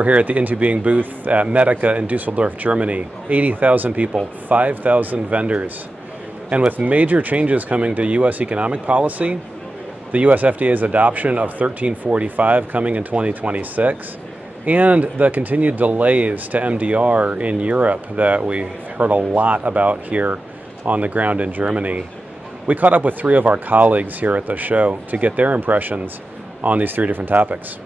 We're here at the Into Being booth at MEDICA in Dusseldorf, Germany. 80,000 people, 5,000 vendors. And with major changes coming to U.S. economic policy, the U.S. FDA's adoption of 1345 coming in 2026, and the continued delays to MDR in Europe that we've heard a lot about here on the ground in Germany. We caught up with three of our colleagues here at the show to get their impressions on these three different topics.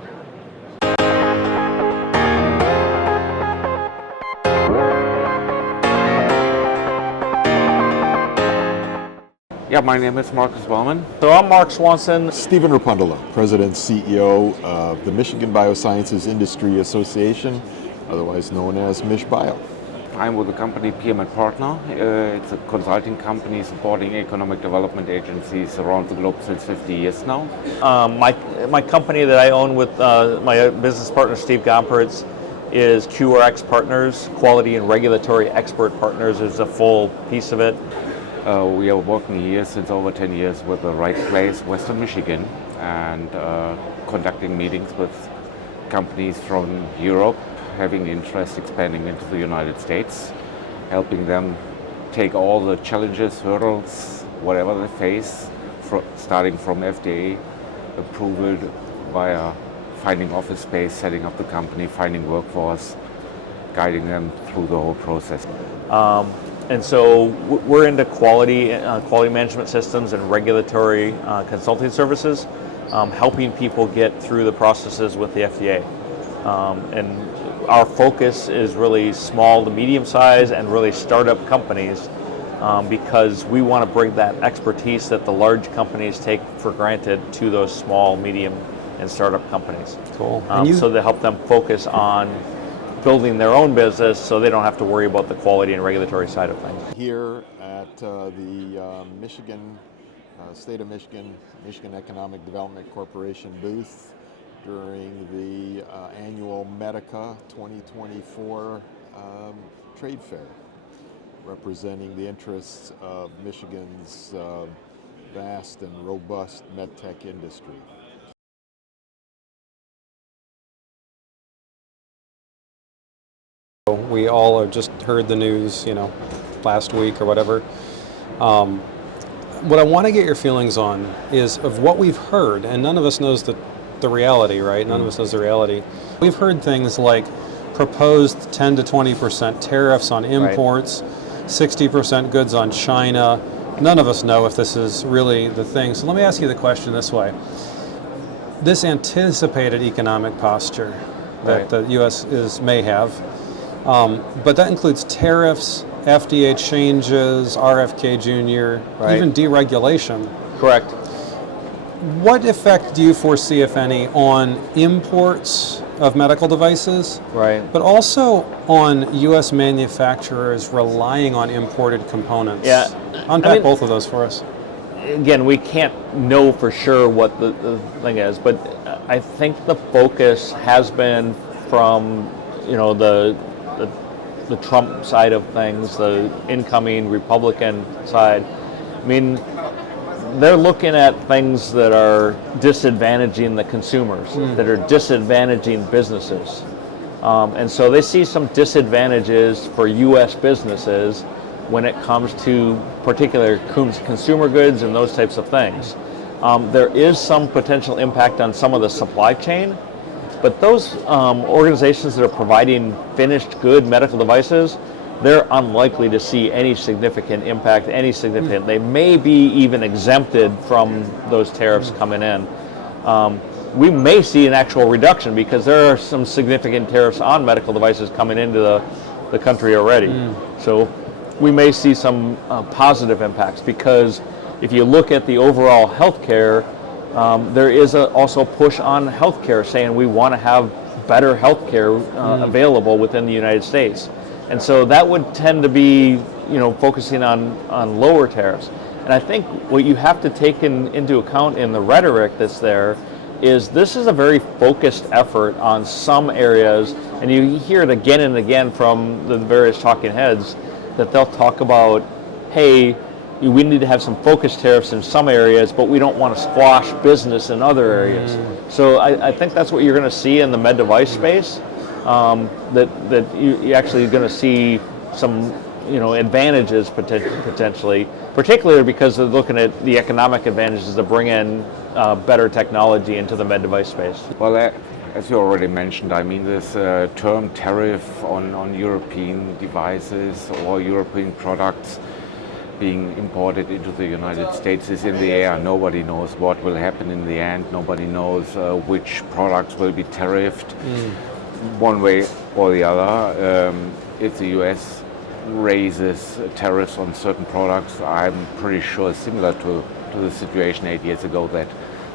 Yeah, my name is Markus Welmann. So I'm Mark Swanson. Stephen Rapundalo, President and CEO of the Michigan Biosciences Industry Association, otherwise known as MichBio. I'm with the company PM & Partner. It's a consulting company supporting economic development agencies around the globe since 50 years now. My company that I own with my business partner Steve Gompertz is QRX Partners, Quality and Regulatory Expert Partners is a full piece of it. We are working here since over 10 years with the Right Place, Western Michigan, and conducting meetings with companies from Europe having interest expanding into the United States, helping them take all the challenges, hurdles, whatever they face, starting from FDA approval via finding office space, setting up the company, finding workforce, guiding them through the whole process. And so we're into quality management systems and regulatory consulting services, helping people get through the processes with the FDA. And our focus is really small to medium size and really startup companies because we want to bring that expertise that the large companies take for granted to those small, medium, and startup companies. Cool. So to help them focus on building their own business so they don't have to worry about the quality and regulatory side of things. Here at the Michigan, State of Michigan, Michigan Economic Development Corporation booth during the annual MEDICA 2024 trade fair, representing the interests of Michigan's vast and robust medtech industry. We all have just heard the news, last week or whatever. What I want to get your feelings on is of what we've heard, and none of us knows the reality, right? None of us knows the reality. We've heard things like proposed 10 to 20% tariffs on imports, 60% goods on China. None of us know if this is really the thing. So let me ask you the question this way. This anticipated economic posture that the U.S. may have, but that includes tariffs, FDA changes, RFK Jr., even deregulation. Correct. What effect do you foresee, if any, on imports of medical devices, but also on U.S. manufacturers relying on imported components? Yeah. Unpack both of those for us. Again, we can't know for sure what the thing is, but I think the focus has been from, the Trump side of things, the incoming Republican side. I mean, they're looking at things that are disadvantaging the consumers, that are disadvantaging businesses. And so they see some disadvantages for U.S. businesses when it comes to particular consumer goods and those types of things. There is some potential impact on some of the supply chain, but those organizations that are providing finished good medical devices, they're unlikely to see any significant impact, they may be even exempted from those tariffs coming in. We may see an actual reduction because there are some significant tariffs on medical devices coming into the country already. So we may see some positive impacts because if you look at the overall healthcare, there is also a push on healthcare saying we want to have better healthcare available within the United States. And so that would tend to be, focusing on lower tariffs. And I think what you have to take into account in the rhetoric that's there is this is a very focused effort on some areas, and you hear it again and again from the various talking heads that they'll talk about, hey, we need to have some focused tariffs in some areas, but we don't want to squash business in other areas. So I think that's what you're going to see in the med device space. that you're actually going to see some advantages potentially, particularly because they're looking at the economic advantages to bring in better technology into the med device space. Well, as you already mentioned, I mean, this term tariff on European devices or European products being imported into the United States is in the air. Nobody knows what will happen in the end. Nobody knows which products will be tariffed one way or the other. If the US raises tariffs on certain products, I'm pretty sure similar to the situation 8 years ago that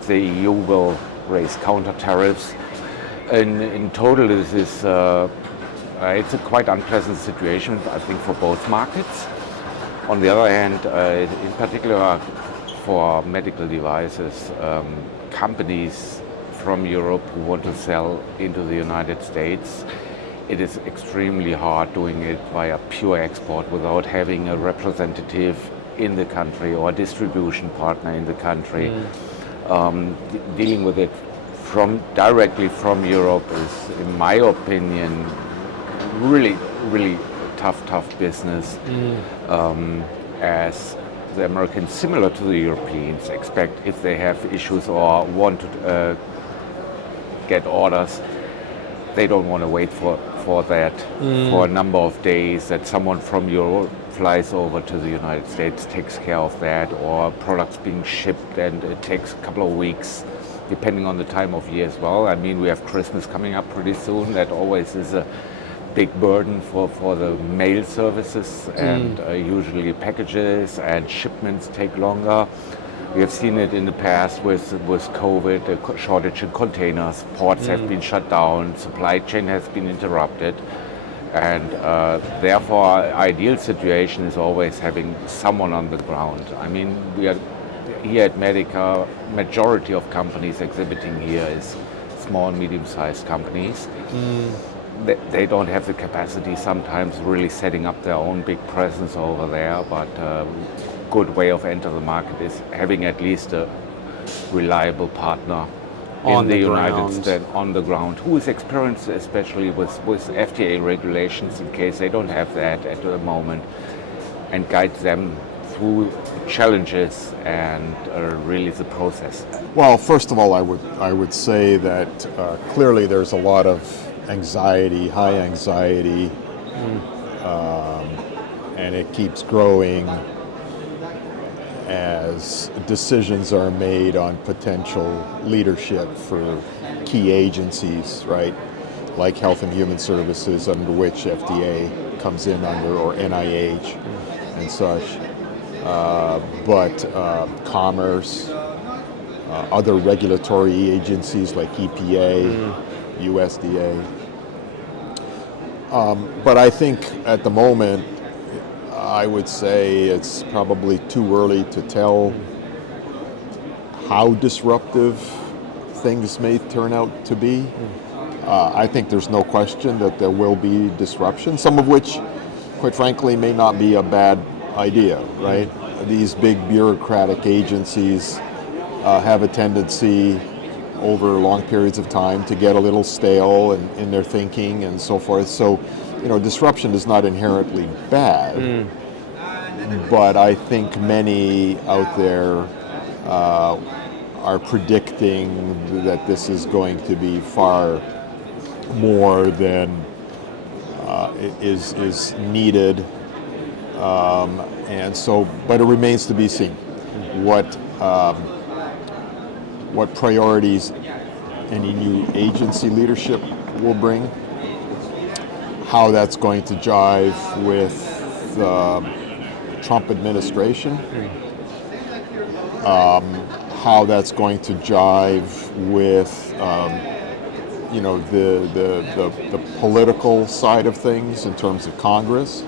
the EU will raise counter tariffs. In total, this is it's a quite unpleasant situation, I think, for both markets. On the other hand, in particular for medical devices, companies from Europe who want to sell into the United States, it is extremely hard doing it via pure export without having a representative in the country or a distribution partner in the country. Dealing with it directly from Europe is, in my opinion, really tough business. As the Americans, similar to the Europeans, expect if they have issues or want to get orders, they don't want to wait for that for a number of days, that someone from Europe flies over to the United States, takes care of that, or products being shipped and it takes a couple of weeks, depending on the time of year as well. I mean, we have Christmas coming up pretty soon. That always is a big burden for the mail services, and usually packages and shipments take longer. We have seen it in the past with COVID, a shortage in containers, ports have been shut down, supply chain has been interrupted, and therefore ideal situation is always having someone on the ground. I mean, we are here at MEDICA, majority of companies exhibiting here is small, medium-sized companies. They don't have the capacity sometimes really setting up their own big presence over there, but a good way of entering the market is having at least a reliable partner in the United States on the ground, who is experienced especially with FDA regulations in case they don't have that at the moment, and guides them through challenges and really the process. Well, first of all, I would say that clearly there's a lot of anxiety, high anxiety, and it keeps growing as decisions are made on potential leadership for key agencies, right? Like Health and Human Services, under which FDA comes in under, or NIH and such. But Commerce, other regulatory agencies like EPA, USDA. But I think at the moment, I would say it's probably too early to tell how disruptive things may turn out to be. I think there's no question that there will be disruption, some of which, quite frankly, may not be a bad idea, right? These big bureaucratic agencies have a tendency over long periods of time to get a little stale in their thinking and so forth. So, disruption is not inherently bad, but I think many out there are predicting that this is going to be far more than is needed, and so. But it remains to be seen what priorities any new agency leadership will bring, how that's going to jive with the Trump administration, how that's going to jive with the political side of things in terms of Congress.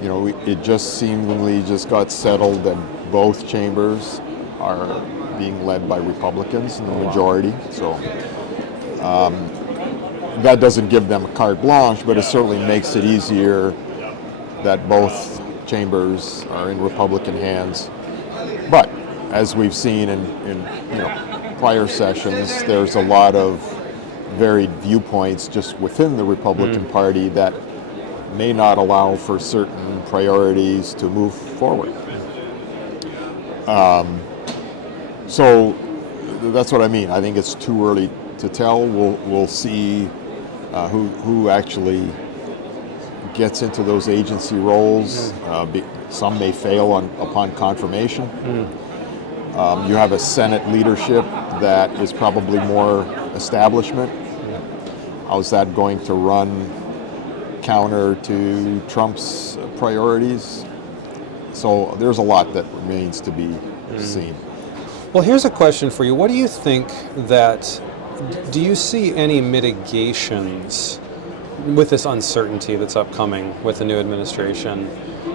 It just seemingly just got settled that both chambers are being led by Republicans in the majority. So that doesn't give them a carte blanche, but it certainly makes it easier that both chambers are in Republican hands. But as we've seen in prior sessions, there's a lot of varied viewpoints just within the Republican Party that may not allow for certain priorities to move forward. So that's what I mean. I think it's too early to tell. We'll see who actually gets into those agency roles. Some may fail upon confirmation. You have a Senate leadership that is probably more establishment. How's that going to run counter to Trump's priorities? So there's a lot that remains to be seen. Well, here's a question for you. What do you think do you see any mitigations with this uncertainty that's upcoming with the new administration?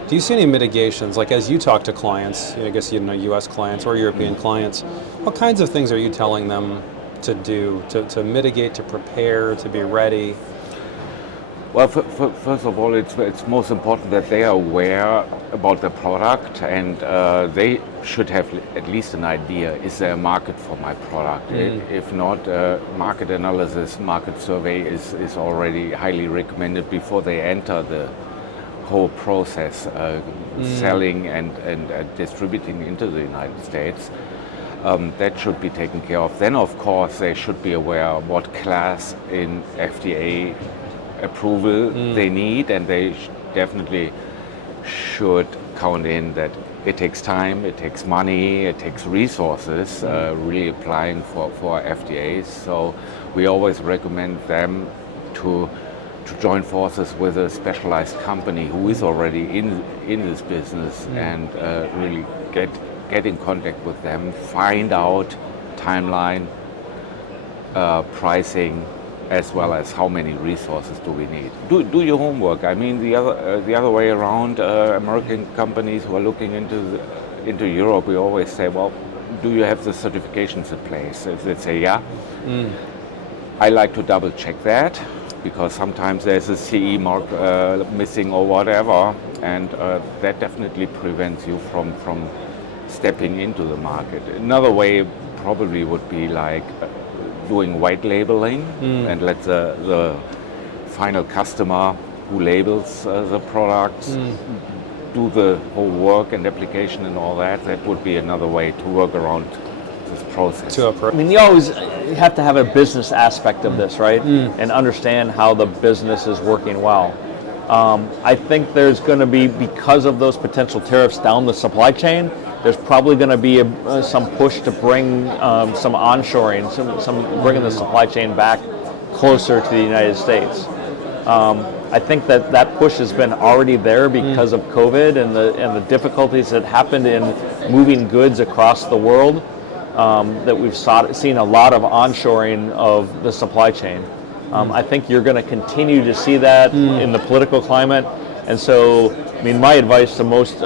Do you see any mitigations, like as you talk to clients, I guess U.S. clients or European clients, what kinds of things are you telling them to do to mitigate, to prepare, to be ready? Well, first of all, it's most important that they are aware about the product, and they should have at least an idea, is there a market for my product? If not, market analysis, market survey is already highly recommended before they enter the whole process, selling and distributing into the United States. That should be taken care of. Then, of course, they should be aware what class in FDA approval they need, and they definitely should count in that it takes time, it takes money, it takes resources really applying for FDAs. So we always recommend them to join forces with a specialized company who is already in this business and really get in contact with them, find out timeline, pricing, as well as how many resources do we need. Do your homework. I mean, the other way around, American companies who are looking into Europe, we always say, well, do you have the certifications in place? If they say, yeah, I like to double check that, because sometimes there's a CE mark missing or whatever, and that definitely prevents you from stepping into the market. Another way probably would be like doing white labeling and let the final customer who labels the products do the whole work and application and all that. That would be another way to work around this process. I mean, you always have to have a business aspect of this, right? And understand how the business is working well. I think there's going to be, because of those potential tariffs down the supply chain, there's probably going to be some push to bring some onshoring, some bringing the supply chain back closer to the United States. I think that push has been already there because of COVID and the difficulties that happened in moving goods across the world. That we've seen a lot of onshoring of the supply chain. I think you're going to continue to see that in the political climate, and so, I mean, my advice to most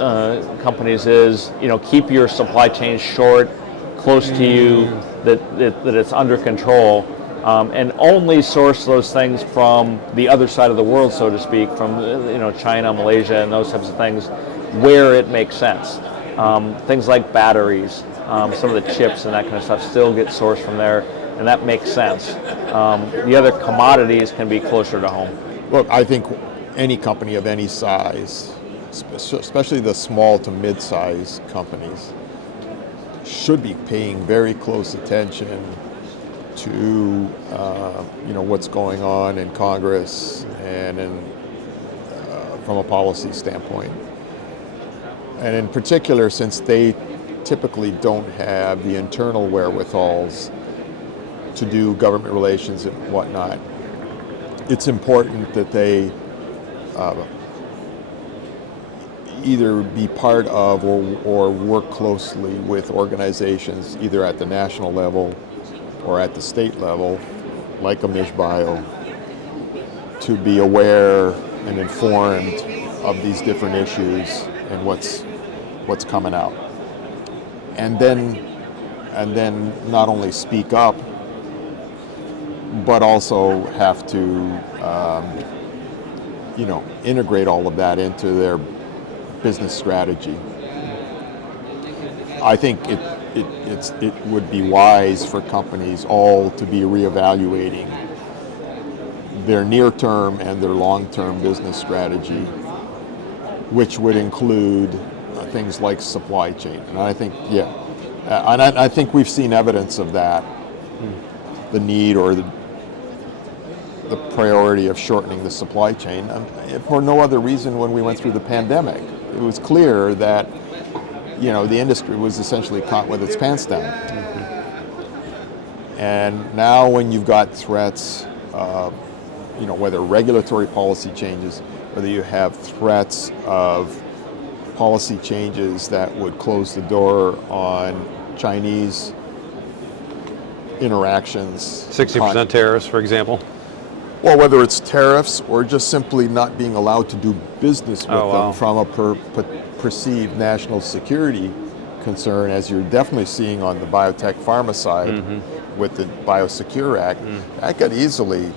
companies is, keep your supply chain short, close to you, that it's under control, and only source those things from the other side of the world, so to speak, from China, Malaysia, and those types of things, where it makes sense. Things like batteries, some of the chips and that kind of stuff still get sourced from there, and that makes sense. The other commodities can be closer to home. Look, I think any company of any size, especially the small to mid-size companies, should be paying very close attention to what's going on in Congress and from a policy standpoint. And in particular, since they typically don't have the internal wherewithals to do government relations and whatnot, it's important that they either be part of or work closely with organizations either at the national level or at the state level, like a MISBio, to be aware and informed of these different issues and what's coming out. And then not only speak up, but also have to integrate all of that into their business strategy. I think it would be wise for companies all to be reevaluating their near-term and their long-term business strategy, which would include things like supply chain. And I think, and I think we've seen evidence of that, the need or the priority of shortening the supply chain. If for no other reason, when we went through the pandemic, it was clear that the industry was essentially caught with its pants down. And now when you've got threats, whether regulatory policy changes, whether you have threats of policy changes that would close the door on Chinese interactions. 60% tariffs, for example. Well, whether it's tariffs or just simply not being allowed to do business with them from a perceived national security concern, as you're definitely seeing on the biotech pharma side with the Biosecure Act, that could easily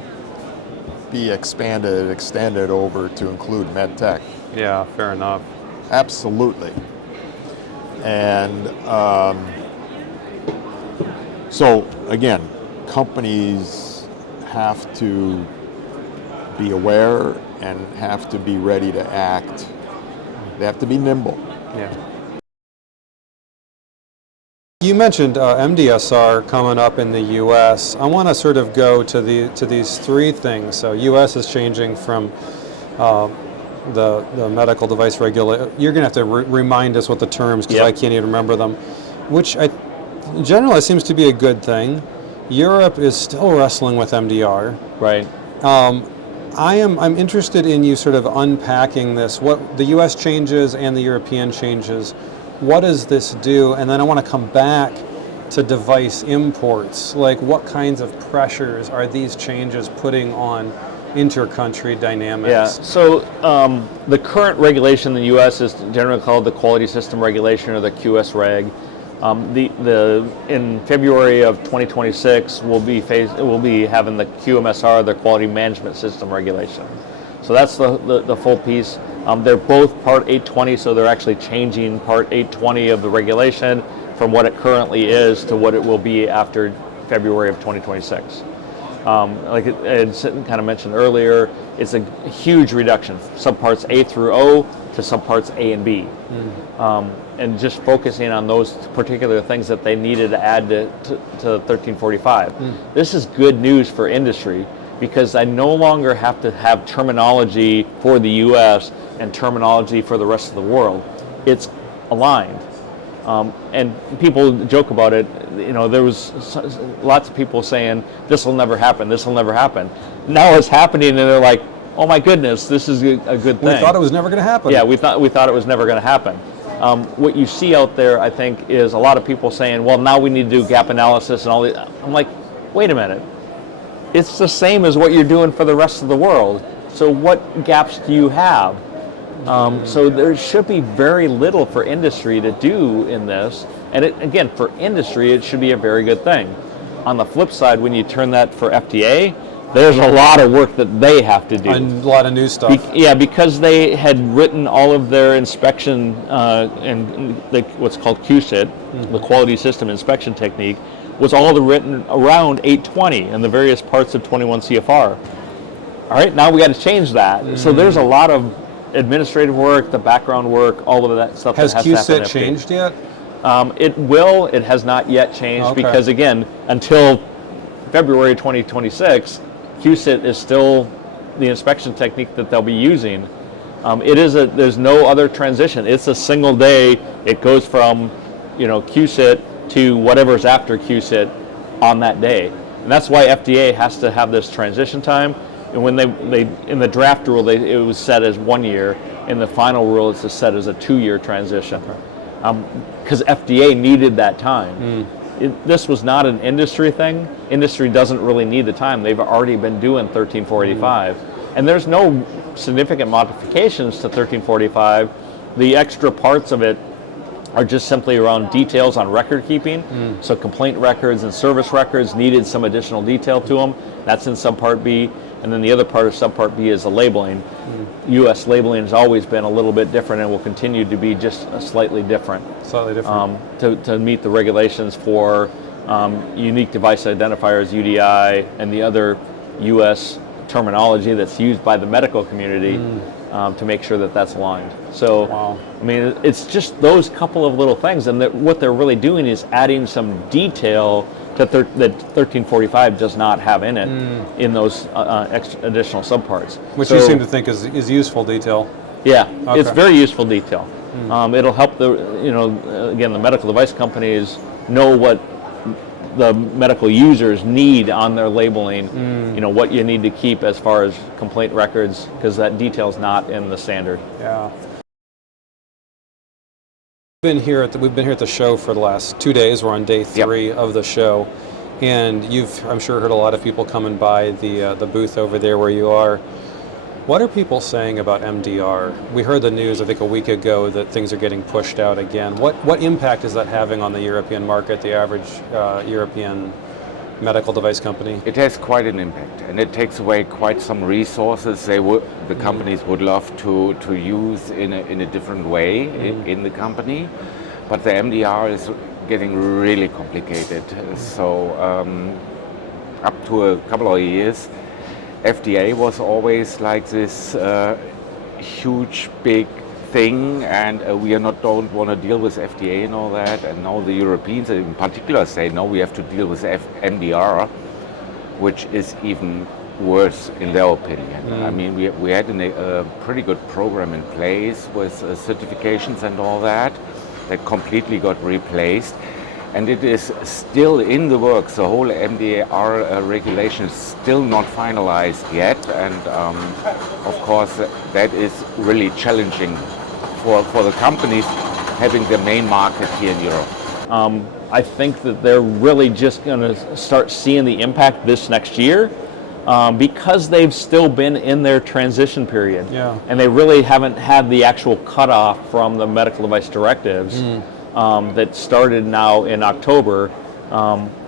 be extended over to include medtech. Yeah, fair enough. Absolutely. And so again, companies have to be aware and have to be ready to act. They have to be nimble. Yeah. You mentioned MDSR coming up in the U.S. I want to sort of go to these three things. So U.S. is changing from the medical device regulator. You're going to have to remind us what the terms, because I can't even remember them, which generally seems to be a good thing. Europe is still wrestling with MDR. Right. I'm interested in you sort of unpacking this, what the U.S. changes and the European changes. What does this do? And then I want to come back to device imports. Like, what kinds of pressures are these changes putting on inter-country dynamics? Yeah, so the current regulation in the U.S. is generally called the Quality System Regulation, or the QS Reg. In February of 2026, we'll be having the QMSR, the Quality Management System Regulation. So that's the full piece. They're both Part 820, so they're actually changing Part 820 of the regulation from what it currently is to what it will be after February of 2026. Like it kind of mentioned earlier, it's a huge reduction, subparts A through O to subparts A and B. And just focusing on those particular things that they needed to add to 1345. This is good news for industry, because I no longer have to have terminology for the U.S. and terminology for the rest of the world. It's aligned. And people joke about it. There was lots of people saying, this will never happen, this will never happen. Now it's happening, and they're like, oh my goodness, this is a good thing. We thought it was never going to happen. Yeah, we thought it was never going to happen. What you see out there, I think, is a lot of people saying, well, now we need to do gap analysis and all that. I'm like, wait a minute. It's the same as what you're doing for the rest of the world. So what gaps do you have? So there should be very little for industry to do in this. And again, for industry, it should be a very good thing. On the flip side, when you turn that for FDA, there's a lot of work that they have to do. And a lot of new stuff. Because they had written all of their inspection and what's called QSIT, the Quality System Inspection Technique, was all written around 820 and the various parts of 21 CFR. All right, now we got to change that. So there's a lot of administrative work, the background work, all of that stuff. Has that has QSIT changed yet? It will. It has not yet changed because, again, until February 2026, QSIT is still the inspection technique that they'll be using. There's no other transition. It's a single day. It goes from, QSIT to whatever's after QSIT on that day. And that's why FDA has to have this transition time. And when they in the draft rule, it was set as 1 year. In the final rule, it's set as a 2-year transition. Because FDA needed that time. This was not an industry thing. Industry doesn't really need the time. They've already been doing 13485. And there's no significant modifications to 1345. The extra parts of it are just simply around details on record keeping. So complaint records and service records needed some additional detail to them. That's in subpart B. And then the other part of subpart B is the labeling. U.S. labeling has always been a little bit different and will continue to be just slightly different. Slightly different. To meet the regulations for unique device identifiers, UDI, and the other U.S. terminology that's used by the medical community to make sure that that's aligned. So, Wow. I mean, it's just those couple of little things, and what they're really doing is adding some detail that 1345 does not have in it in those additional subparts. Which you seem to think is useful detail. Yeah, it's Okay. very useful detail. It'll help again, the medical device companies know what the medical users need on their labeling, what you need to keep as far as complaint records, because that detail's not in the standard. Yeah. We've been here at the show for the last 2 days. We're on day 3 of the show, and you've, I'm sure, heard a lot of people coming by the booth over there where you are. What are people saying about MDR? We heard the news, I think, a week ago that things are getting pushed out again. What impact is that having on the European market, the average European medical device company? It has quite an impact, and it takes away quite some resources the companies would love to use in a different way in the company. But the MDR is getting really complicated. So up to a couple of years, FDA was always like this huge, big thing, and we don't want to deal with FDA and all that. And now the Europeans in particular say, no, we have to deal with MDR, which is even worse in their opinion. I mean, we had a pretty good program in place with certifications and all that completely got replaced. And it is still in the works. The whole MDR regulation is still not finalized yet, and of course that is really challenging for the companies having the main market here in Europe. I think that they're really just going to start seeing the impact this next year because they've still been in their transition period, and they really haven't had the actual cutoff from the medical device directives. That started now in October.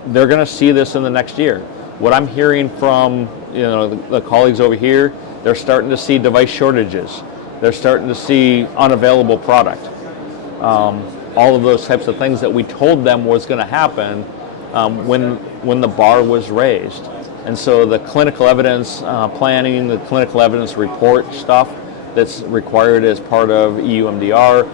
They're going to see this in the next year. What I'm hearing from the colleagues over here, they're starting to see device shortages. They're starting to see unavailable product. All of those types of things that we told them was going to happen when the bar was raised. And so the clinical evidence planning, the clinical evidence report stuff that's required as part of EU MDR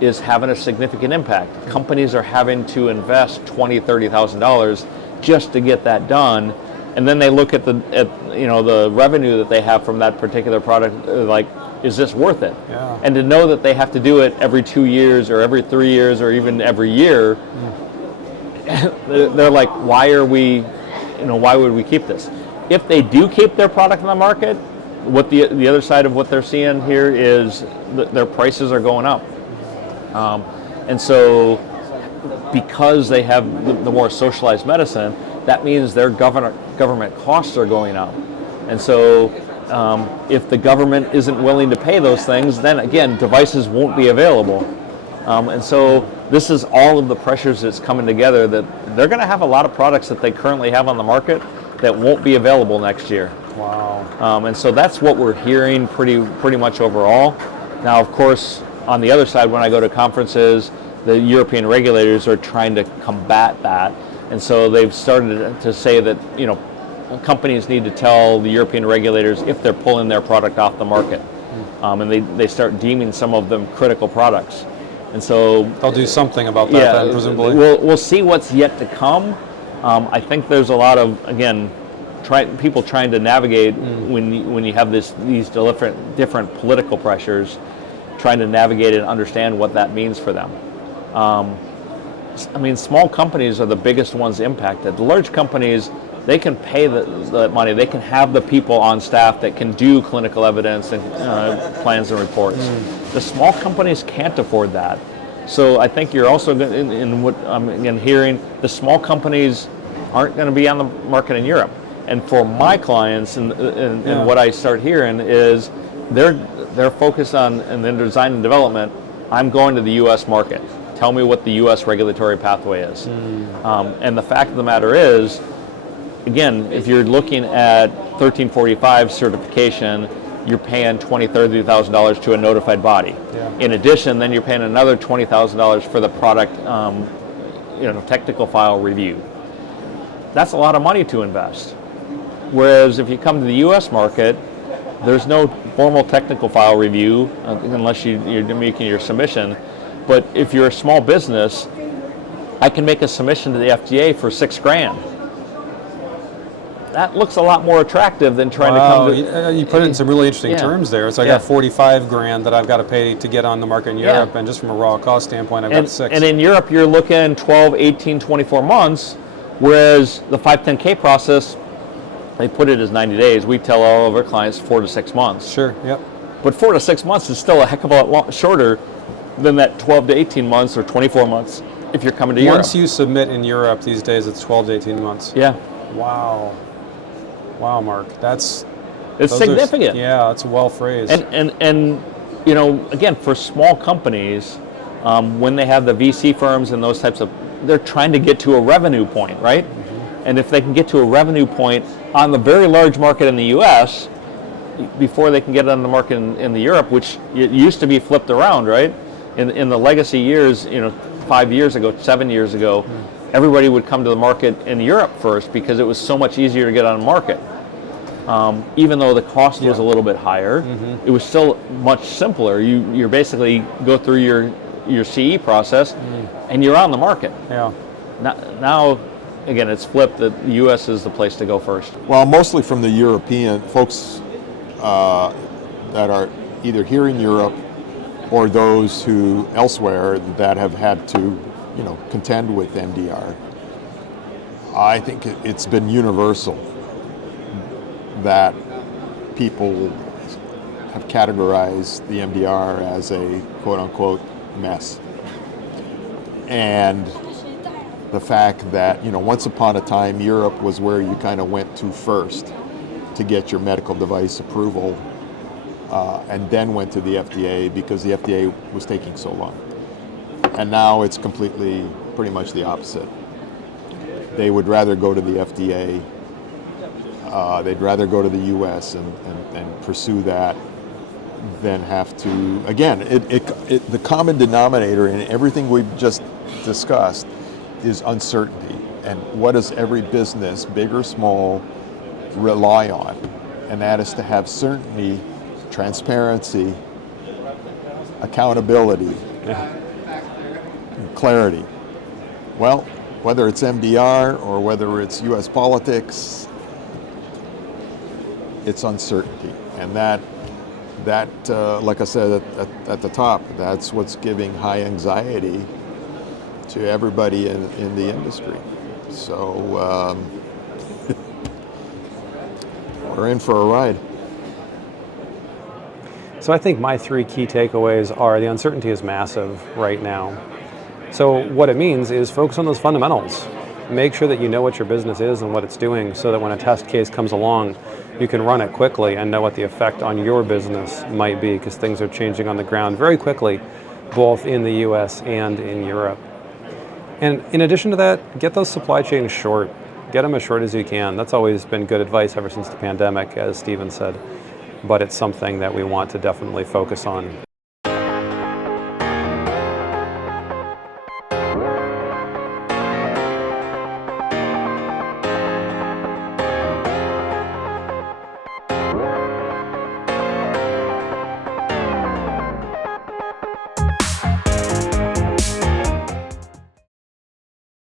is having a significant impact. Companies are having to invest $20,000, $30,000 just to get that done, and then they look at the revenue that they have from that particular product, like, is this worth it? Yeah. And to know that they have to do it every 2 years or every 3 years or even every year, they're like, why would we keep this? If they do keep their product on the market, what the other side of what they're seeing here is their prices are going up. And so because they have the more socialized medicine, that means their government costs are going up. And so if the government isn't willing to pay those things, then again, devices won't be available. And so this is all of the pressures that's coming together, that they're going to have a lot of products that they currently have on the market that won't be available next year. Wow. And so that's what we're hearing pretty much overall. Now, of course, on the other side, when I go to conferences, the European regulators are trying to combat that. And so they've started to say that, companies need to tell the European regulators if they're pulling their product off the market. And they start deeming some of them critical products. And so they'll do something about that then, presumably. We'll see what's yet to come. I think there's a lot of, again, people trying to navigate when you have these different political pressures, trying to navigate and understand what that means for them. I mean, small companies are the biggest ones impacted. The large companies, they can pay the money. They can have the people on staff that can do clinical evidence and plans and reports. The small companies can't afford that. So I think you're also, in what I'm again hearing, the small companies aren't going to be on the market in Europe. And for my clients, and what I start hearing is they're focused on, in the design and development, I'm going to the U.S. market. Tell me what the U.S. regulatory pathway is. And the fact of the matter is, again, if you're looking at 1345 certification, you're paying $20,000, $30,000 to a notified body. Yeah. In addition, then you're paying another $20,000 for the product, technical file review. That's a lot of money to invest. Whereas if you come to the U.S. market, there's no formal technical file review unless you're making your submission. But if you're a small business, I can make a submission to the FDA for $6,000. That looks a lot more attractive than trying to come to... You put it in some really interesting terms there. So I got Yeah. $45,000 that I've got to pay to get on the market in Europe, and just from a raw cost standpoint, I've got $6,000. And in Europe, you're looking 12, 18, 24 months, whereas the 510K process, they put it as 90 days. We tell all of our clients 4 to 6 months. Sure, yep. But 4 to 6 months is still a heck of a lot shorter than that 12 to 18 months or 24 months if you're coming to Europe. Once you submit in Europe these days, it's 12 to 18 months. Yeah. Wow. Wow, Mark. It's significant. Yeah, it's well phrased. And you know, again, for small companies, when they have the VC firms and those types of, they're trying to get to a revenue point, right? Mm-hmm. And if they can get to a revenue point on the very large market in the U.S., before they can get on the market in the Europe, which it used to be flipped around, right? In the legacy years, 5 years ago, 7 years ago, everybody would come to the market in Europe first because it was so much easier to get on the market. Even though the cost was a little bit higher, it was still much simpler. You basically go through your CE process and you're on the market. Yeah. Now, again, it's flipped that the U.S. is the place to go first. Well, mostly from the European folks that are either here in Europe or those who elsewhere that have had to, contend with MDR. I think it's been universal that people have categorized the MDR as a quote-unquote mess. And the fact that, once upon a time, Europe was where you kind of went to first to get your medical device approval, and then went to the FDA because the FDA was taking so long. And now it's pretty much the opposite. They would rather go to the FDA, they'd rather go to the US and pursue that than have to, again, the common denominator in everything we've just discussed is uncertainty. And what does every business, big or small, rely on? And that is to have certainty, transparency, accountability, and clarity. Well, whether it's MDR or whether it's US politics, it's uncertainty. And that like I said at the top, that's what's giving high anxiety to everybody in the industry. So we're in for a ride. So I think my 3 key takeaways are the uncertainty is massive right now. So what it means is focus on those fundamentals. Make sure that you know what your business is and what it's doing so that when a test case comes along, you can run it quickly and know what the effect on your business might be, because things are changing on the ground very quickly, both in the US and in Europe. And in addition to that, get those supply chains short. Get them as short as you can. That's always been good advice ever since the pandemic, as Stephen said. But it's something that we want to definitely focus on.